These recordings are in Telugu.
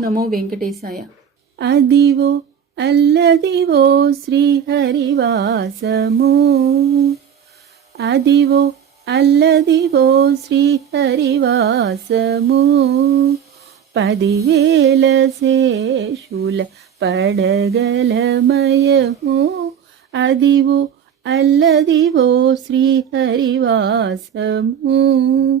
నమో వెంకటేశాయ. అదివో అల్లదివో శ్రీహరివాసము. అదివో అల్లదివో శ్రీహరివాసము. పదివేల శేషుల పడగలమయము. అదివో అల్లదివో శ్రీహరివాసము.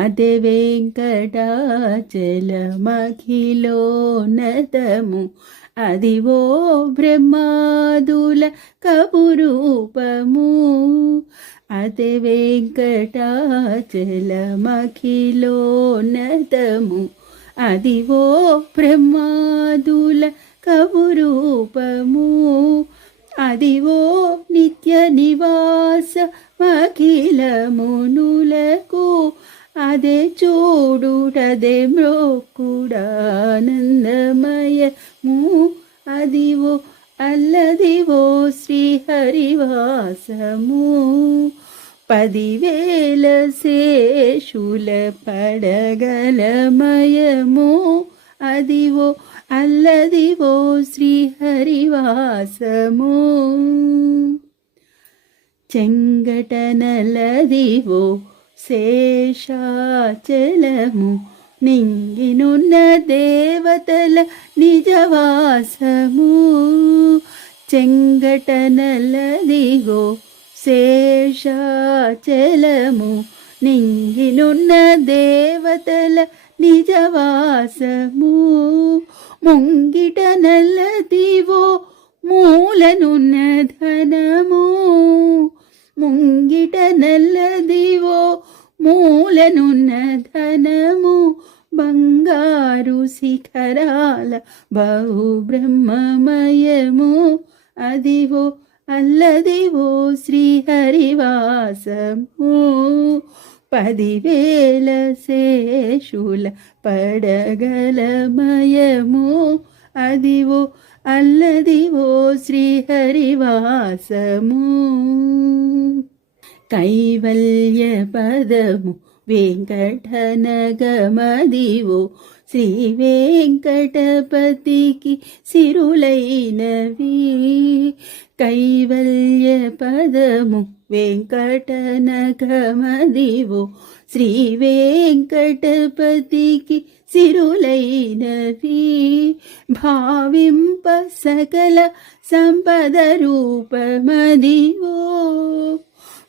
అదే వెంకటాచలమఖిలోనదము అది ఓ బ్రహ్మాదుల కపురూపము. అదే అది ఓ బ్రహ్మాదుల కపురూపము. ఓ నిత్య నివాస మఖిలమునులకు అదే చూడుటదే మ్రోకుడానందమయము అదివో అల్లదివో శ్రీహరివాసము. పదివేల శేషుల పడగలమయము. అదివో అల్లదివో శ్రీహరివాసము. చెంగటనలదివో శేషాచలము నింగినున్న దేవతల నిజవాసము. చెంగటనలదిగో శేషాచలము నింగినున్న దేవతల నిజవాసము. ముంగిట నల్లదివో మూలనున్న ధనము. ముంగిట నల్లదివో మూలనున్న ధనము బంగారు శిఖరాల బహు బ్రహ్మమయము అదివో అల్లదివో శ్రీహరివాసము. పదివేల శేషుల పడగలమయము. అదివో అల్లదివో శ్రీహరివాసము. కైవల్య పదము వెంకటనగమదివో శ్రీ వెంకటపతికి సిరులైనవి కైవల్య పదము వెంకటనగమదివో శ్రీ వెంకటపతికి సిరులైనవి భావింప సకల సంపద రూపమదివో